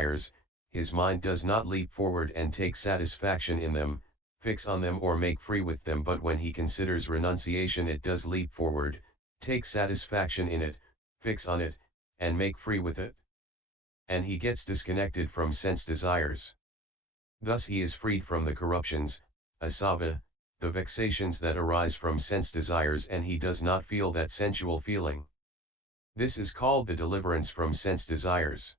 desires, his mind does not leap forward and take satisfaction in them, fix on them or make free with them, but when he considers renunciation it does leap forward, take satisfaction in it, fix on it, and make free with it. And he gets disconnected from sense desires. Thus he is freed from the corruptions, asava, the vexations that arise from sense desires, and he does not feel that sensual feeling. This is called the deliverance from sense desires.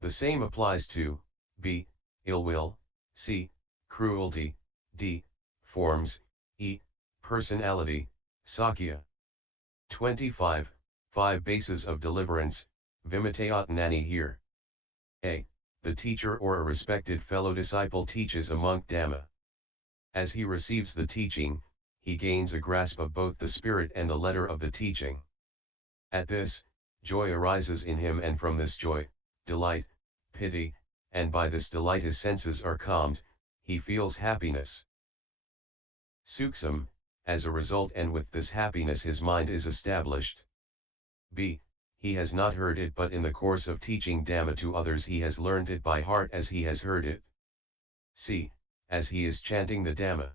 The same applies to b. ill will, c. cruelty, d. forms, e. personality, sakya. 25. 5 bases of deliverance, vimuttayatnani here. A. The teacher or a respected fellow disciple teaches a monk Dhamma. As he receives the teaching, he gains a grasp of both the spirit and the letter of the teaching. At this, joy arises in him, and from this joy, delight, pity, and by this delight his senses are calmed, he feels happiness. Sukhsam, as a result, and with this happiness his mind is established. B. He has not heard it, but in the course of teaching Dhamma to others he has learned it by heart as he has heard it. C. As he is chanting the Dhamma.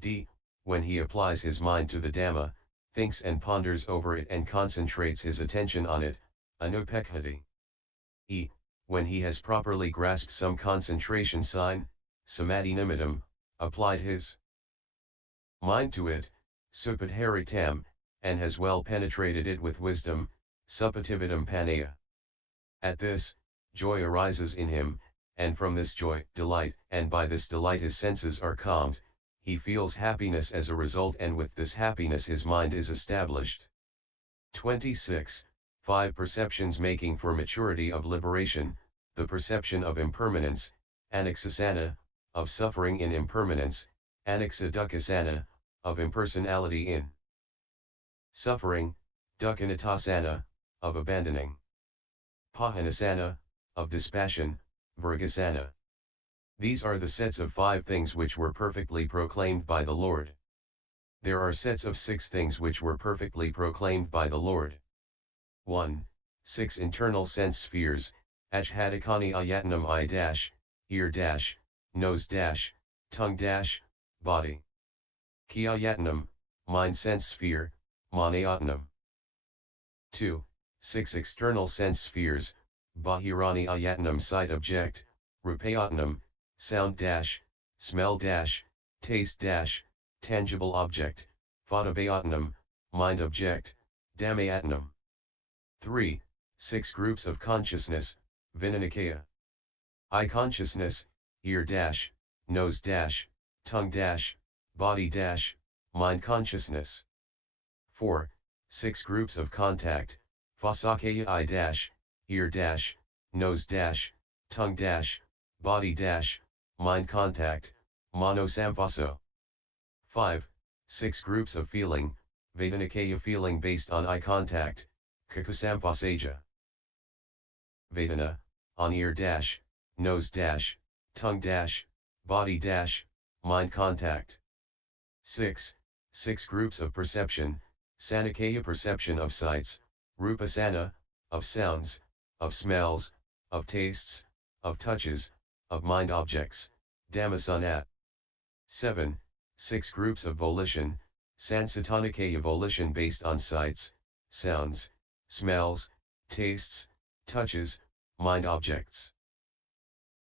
D. When he applies his mind to the Dhamma, thinks and ponders over it and concentrates his attention on it, anupekhati. E. When he has properly grasped some concentration sign, samadhi nimittam, applied his mind to it, supadharitam, and has well penetrated it with wisdom, supatividam panaya. At this, joy arises in him, and from this joy, delight, and by this delight his senses are calmed, he feels happiness as a result, and with this happiness his mind is established. 26. 5 perceptions making for maturity of liberation, the perception of impermanence, anaksasana, of suffering in impermanence, anaksadukasana, of impersonality in suffering, dukkanatasana, of abandoning, pahanasana, of dispassion, virgasana. These are the sets of 5 things which were perfectly proclaimed by the Lord. There are sets of 6 things which were perfectly proclaimed by the Lord. 1. 6 internal sense spheres, ajhadakani ayatnam eye dash, ear dash, nose dash, tongue dash, body. Ki ayatnam, mind sense sphere, manayatnam. 2. 6 external sense spheres, bahirani ayatnam sight object, rupayatnam, sound dash, smell dash, taste dash, tangible object, phadabayatnam, mind object, dhammayatnam. 3. 6 groups of consciousness, vinanakaya. Eye consciousness, ear dash, nose dash, tongue dash, body dash, mind consciousness. 4. 6 groups of contact, phasakaya eye dash, ear dash, nose dash, tongue dash, body dash, mind contact, manosamvaso. 5. 6 groups of feeling, Vedanakaya feeling based on eye contact, Kakusamvasaja. Vedana, on ear dash, nose dash, tongue dash, body dash, mind contact. 6. 6 groups of perception, Sanakaya perception of sights, Rupasana, of sounds, of smells, of tastes, of touches, of mind objects, Dhammasanat. 7. 6 groups of volition, Sansatanakaya volition based on sights, sounds, smells, tastes, touches, mind objects.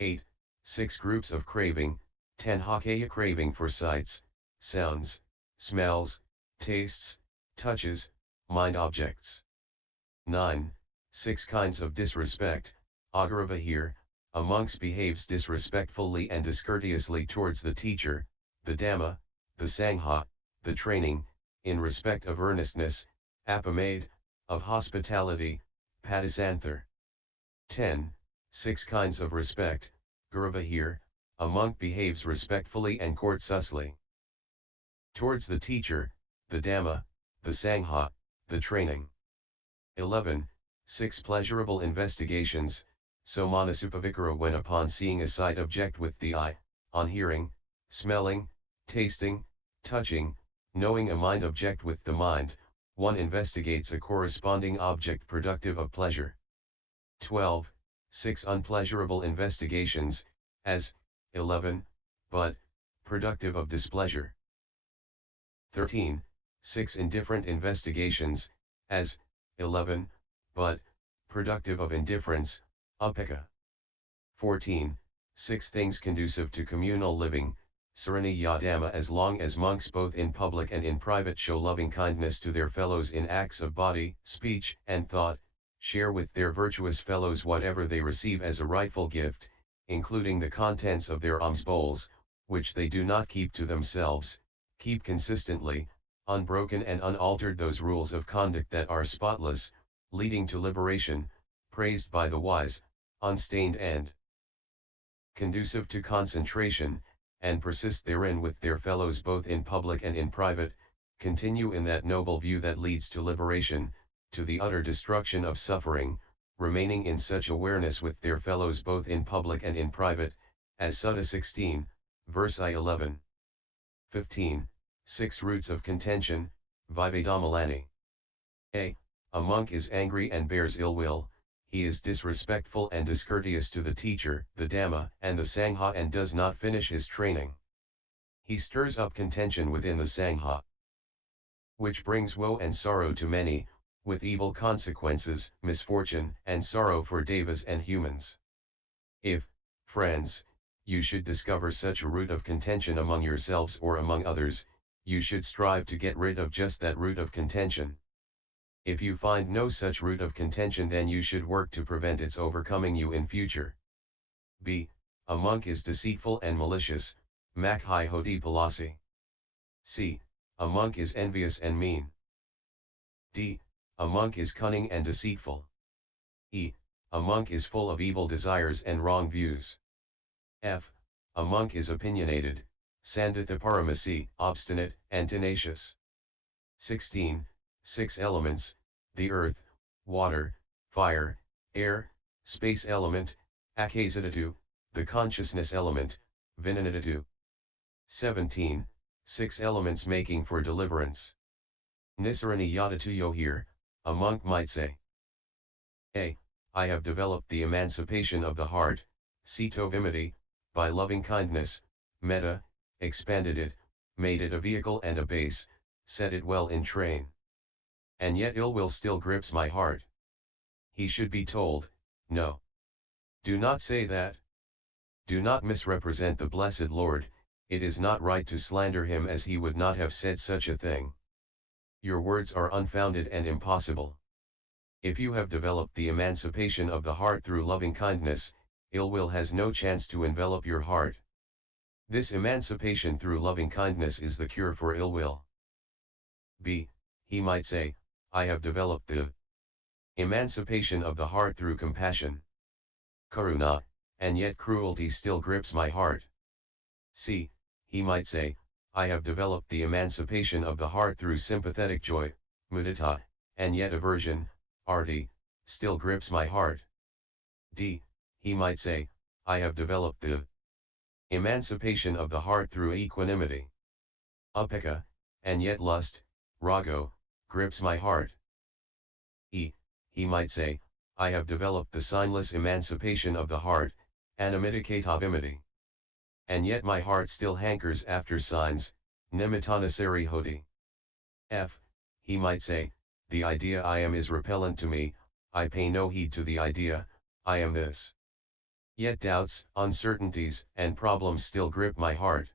8. 6 groups of craving, Tanhakaya craving for sights, sounds, smells, tastes, touches, mind objects. 9. 6 kinds of disrespect, Agarava here, a monk behaves disrespectfully and discourteously towards the teacher, the Dhamma, the Sangha, the training, in respect of earnestness, Apamade, of hospitality, Padisanther. 10. 6 kinds of respect, Gurava here, a monk behaves respectfully and courteously towards the teacher, the Dhamma, the Sangha, the training. 11. 6 pleasurable investigations, Somanasupavikara when upon seeing a sight object with the eye, on hearing, smelling, tasting, touching, knowing a mind object with the mind, one investigates a corresponding object productive of pleasure. 12. 6 unpleasurable investigations, as, 11, but, productive of displeasure. 13, 6 indifferent investigations, as, 11, but, productive of indifference, upekkha. 14, 6 things conducive to communal living, saraniya dhamma, as long as monks both in public and in private show loving kindness to their fellows in acts of body, speech, and thought, share with their virtuous fellows whatever they receive as a rightful gift, including the contents of their alms bowls, which they do not keep to themselves, keep consistently, unbroken and unaltered those rules of conduct that are spotless, leading to liberation, praised by the wise, unstained and conducive to concentration, and persist therein with their fellows both in public and in private, continue in that noble view that leads to liberation, to the utter destruction of suffering, remaining in such awareness with their fellows both in public and in private, as Sutta 16, verse I 11. 15, 6 roots of contention, Vivadamalani. A monk is angry and bears ill will, he is disrespectful and discourteous to the teacher, the Dhamma, and the Sangha, and does not finish his training. He stirs up contention within the Sangha, which brings woe and sorrow to many, with evil consequences, misfortune, and sorrow for devas and humans. If, friends, you should discover such a root of contention among yourselves or among others, you should strive to get rid of just that root of contention. If you find no such root of contention, then you should work to prevent its overcoming you in future. B. A monk is deceitful and malicious, Makhai Hoti Palasi. C. A monk is envious and mean. D. A monk is cunning and deceitful. E. A monk is full of evil desires and wrong views. F. A monk is opinionated, Sandithaparamasi, obstinate, and tenacious. 16. 6 elements, the earth, water, fire, air, space element, Akasatatu, the consciousness element, Vinanatatu. 17. 6 elements making for deliverance. Nisarani Yadatuyo. Here, a monk might say: A. I have developed the emancipation of the heart, Sito Vimati, by loving kindness, Metta, expanded it, made it a vehicle and a base, set it well in train. And yet ill will still grips my heart. He should be told, no. Do not say that. Do not misrepresent the Blessed Lord, it is not right to slander him, as he would not have said such a thing. Your words are unfounded and impossible. If you have developed the emancipation of the heart through loving kindness, ill will has no chance to envelop your heart. This emancipation through loving kindness is the cure for ill will. B. He might say, I have developed the emancipation of the heart through compassion, Karuna, and yet cruelty still grips my heart. C. He might say, I have developed the emancipation of the heart through sympathetic joy, Mudita, and yet aversion, Arti, still grips my heart. D. He might say, I have developed the emancipation of the heart through equanimity, Upekkha, and yet lust, Rago, grips my heart. E. He might say, I have developed the signless emancipation of the heart, Anamitikatavimati. And yet my heart still hankers after signs, Nimittanasari Hoti. F. He might say, the idea I am is repellent to me, I pay no heed to the idea, I am this. Yet doubts, uncertainties, and problems still grip my heart.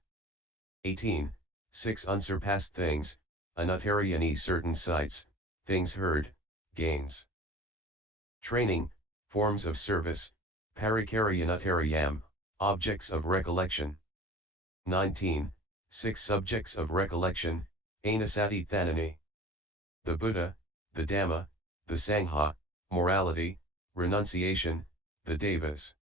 18. 6 unsurpassed things, Anuttaryani, certain sights, things heard, gains. Training, forms of service, Parikaryanuttarayam, objects of recollection. 19. 6 subjects of recollection, Anasati Thanani. The Buddha, the Dhamma, the Sangha, morality, renunciation, the Devas.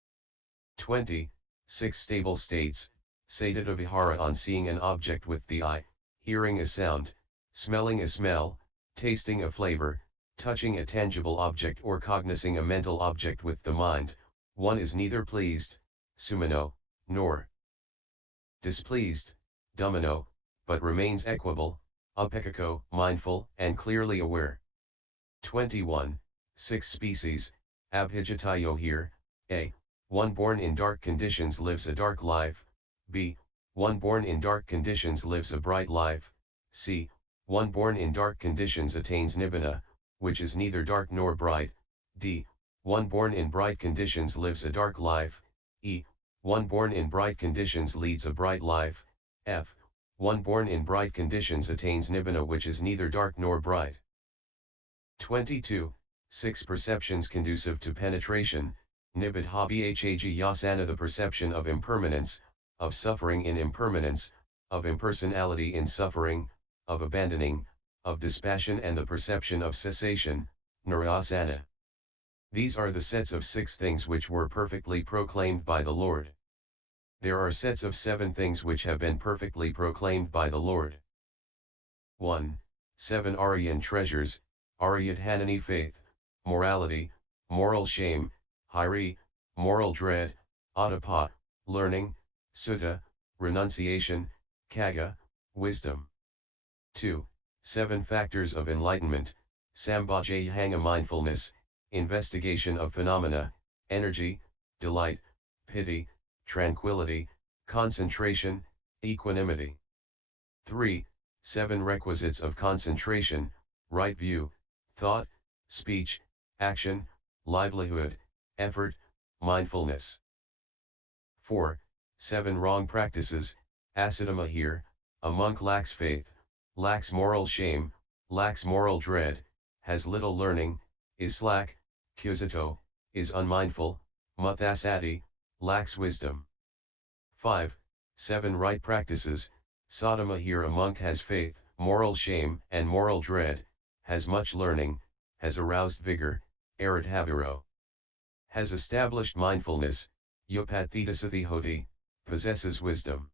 20. 6 stable states, Satata Vihara, on seeing an object with the eye, hearing a sound, smelling a smell, tasting a flavor, touching a tangible object, or cognizing a mental object with the mind, one is neither pleased, Sumano, nor displeased, Dhammano, but remains equable, Upekkha, mindful and clearly aware. 21. 6 species, Abhijatayo. Here, A. One born in dark conditions lives a dark life. B. One born in dark conditions lives a bright life. C. One born in dark conditions attains nibbana, which is neither dark nor bright. D. One born in bright conditions lives a dark life. E. One born in bright conditions leads a bright life. F. One born in bright conditions attains nibbana, which is neither dark nor bright. 22. 6 perceptions conducive to penetration. Nibbidha bhag yasana, the perception of impermanence, of suffering in impermanence, of impersonality in suffering, of abandoning, of dispassion, and the perception of cessation, nirasana. These are the sets of 6 things which were perfectly proclaimed by the Lord. There are sets of 7 things which have been perfectly proclaimed by the Lord. 1. 7 Aryan treasures, Aryadhanani, faith, morality, moral shame, Hiri, moral dread, Adapa, learning, Sutta, renunciation, Kagga, wisdom. 2. 7 factors of enlightenment, Sambhajayhanga, mindfulness, investigation of phenomena, energy, delight, pity, tranquility, concentration, equanimity. 3. 7 requisites of concentration, right view, thought, speech, action, livelihood, effort, mindfulness. 4. 7 wrong practices, Asiddhama. Here, a monk lacks faith, lacks moral shame, lacks moral dread, has little learning, is slack, Kusito, is unmindful, Muthasati, lacks wisdom. 5. 7 right practices, Sadhama. Here, a monk has faith, moral shame, and moral dread, has much learning, has aroused vigor, Aradhaviro, has established mindfulness, Yopathitasathihoti, possesses wisdom.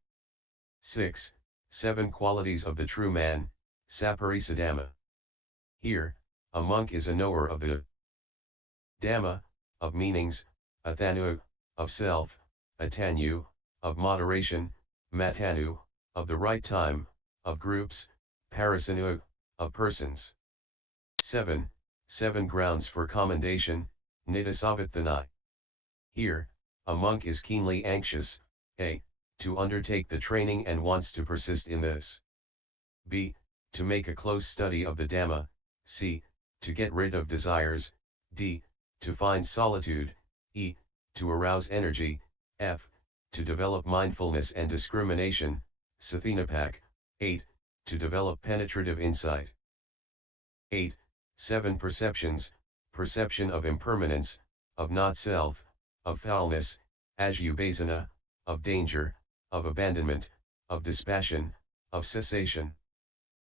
6. 7 qualities of the true man, Saparisadhamma. Here, a monk is a knower of the Dhamma, of meanings, Athanu, of self, Atanu, of moderation, Matanu, of the right time, of groups, Parasanu, of persons. 7. 7 grounds for commendation, Nidasavathana. Here, a monk is keenly anxious, a. to undertake the training and wants to persist in this. b. to make a close study of the Dhamma, c. to get rid of desires, d. to find solitude, e. to arouse energy, f. to develop mindfulness and discrimination, Sathinapak, 8. to develop penetrative insight. 8. 7 perceptions, perception of impermanence, of not-self, of foulness, Ajubhasana, of danger, of abandonment, of dispassion, of cessation.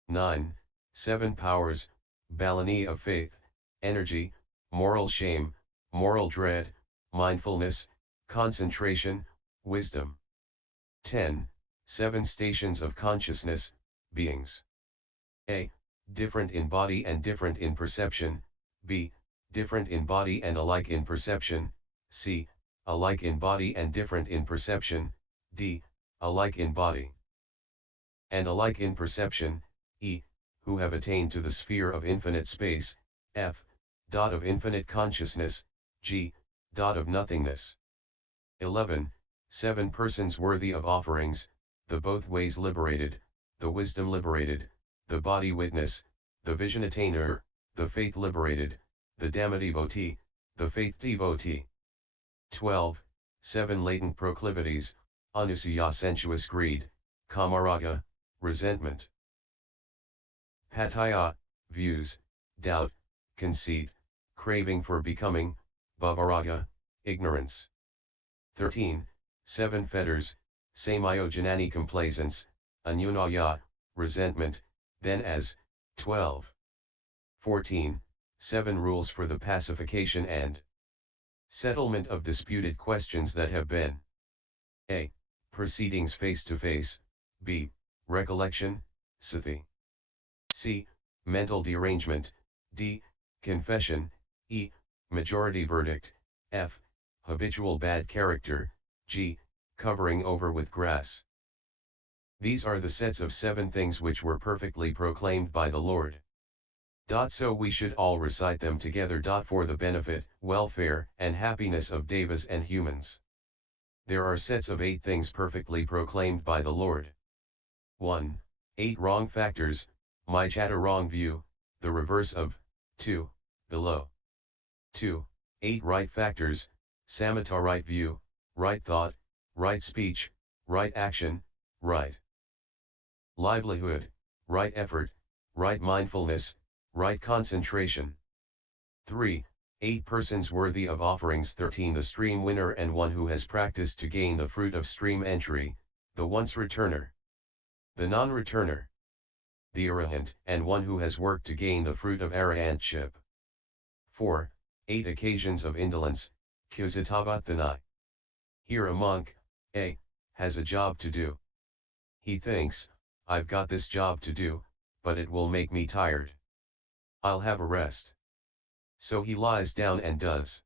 9. 7 powers, Balani, of faith, energy, moral shame, moral dread, mindfulness, concentration, wisdom. 10. 7 stations of consciousness, beings. A. Different in body and different in perception, b. Different in body and alike in perception, c. Alike in body and different in perception, d. Alike in body and alike in perception, e. Who have attained to the sphere of infinite space, f. Dot of infinite consciousness, g. Dot of nothingness. 11. 7 persons worthy of offerings, the both ways liberated, the wisdom liberated, the body witness, the vision attainer, the faith liberated, the Dhamma devotee, the faith devotee. 12. 7 latent proclivities, Anusaya, sensuous greed, Kamaraga, resentment. Pataya, views, doubt, conceit, craving for becoming, Bhavaraga, ignorance. 13. 7 fetters, Samayojanani, complaisance, Anunaya, resentment, then as. 12. 14. 7 rules for the pacification and settlement of disputed questions that have been a. Proceedings face to face, b. Recollection, sati, c. Mental derangement, d. Confession, e. Majority verdict, f. Habitual bad character, g. Covering over with grass. These are the sets of 7 things which were perfectly proclaimed by the Lord. So we should all recite them together. For the benefit, welfare, and happiness of devas and humans. There are sets of 8 things perfectly proclaimed by the Lord. 1. 8 wrong factors, Michata wrong view, the reverse of 2, below. 2. 8 right factors, Samatha right view, right thought, right speech, right action, right livelihood, right effort, right mindfulness, right concentration. 3. 8 persons worthy of offerings. 13 the stream winner and one who has practiced to gain the fruit of stream entry, the once returner, the non-returner, the arahant, and one who has worked to gain the fruit of arahantship. 4. 8 occasions of indolence, Kusatavathanai. Here a monk, A, has a job to do. He thinks, I've got this job to do, but it will make me tired. I'll have a rest. So he lies down and does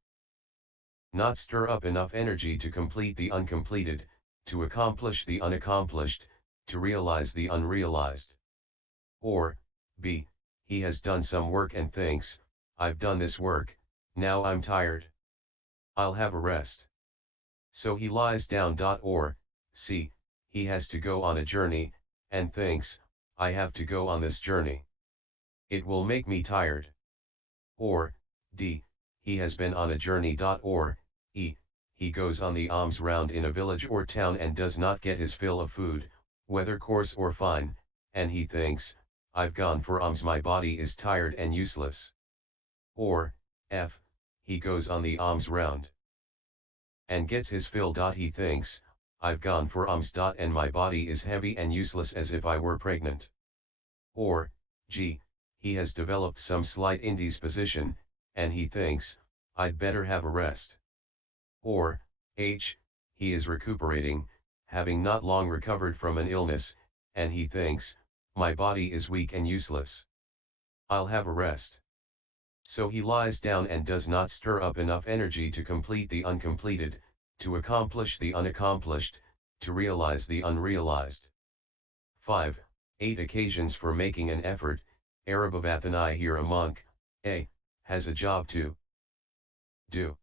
not stir up enough energy to complete the uncompleted, to accomplish the unaccomplished, to realize the unrealized. Or, B, he has done some work and thinks, I've done this work, now I'm tired. I'll have a rest. So he lies down. Or, C, he has to go on a journey, and thinks, I have to go on this journey. It will make me tired. Or, D, he has been on a journey. Or, E, he goes on the alms round in a village or town and does not get his fill of food, whether coarse or fine, and he thinks, I've gone for alms, my body is tired and useless. Or, F, he goes on the alms round and gets his fill. He thinks, I've gone for alms. And my body is heavy and useless as if I were pregnant. Or, G, he has developed some slight indisposition, and he thinks, I'd better have a rest. Or, H, he is recuperating, having not long recovered from an illness, and he thinks, my body is weak and useless. I'll have a rest. So he lies down and does not stir up enough energy to complete the uncompleted, to accomplish the unaccomplished, to realize the unrealized. 5. 8 occasions for making an effort, Arabhavathanai. Here a monk, A, has a job to do.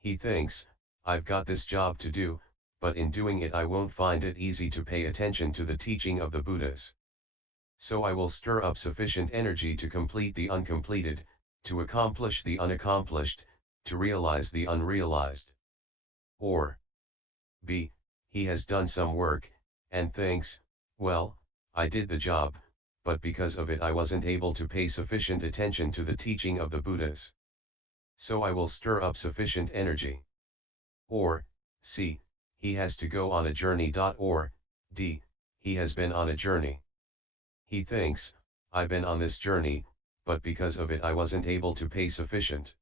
He thinks, I've got this job to do, but in doing it I won't find it easy to pay attention to the teaching of the Buddhas. So I will stir up sufficient energy to complete the uncompleted, to accomplish the unaccomplished, to realize the unrealized. Or, B, he has done some work, and thinks, well, I did the job, but because of it I wasn't able to pay sufficient attention to the teaching of the Buddhas. So I will stir up sufficient energy. Or, C, he has to go on a journey. Or, D, he has been on a journey. He thinks, I've been on this journey, but because of it I wasn't able to pay sufficient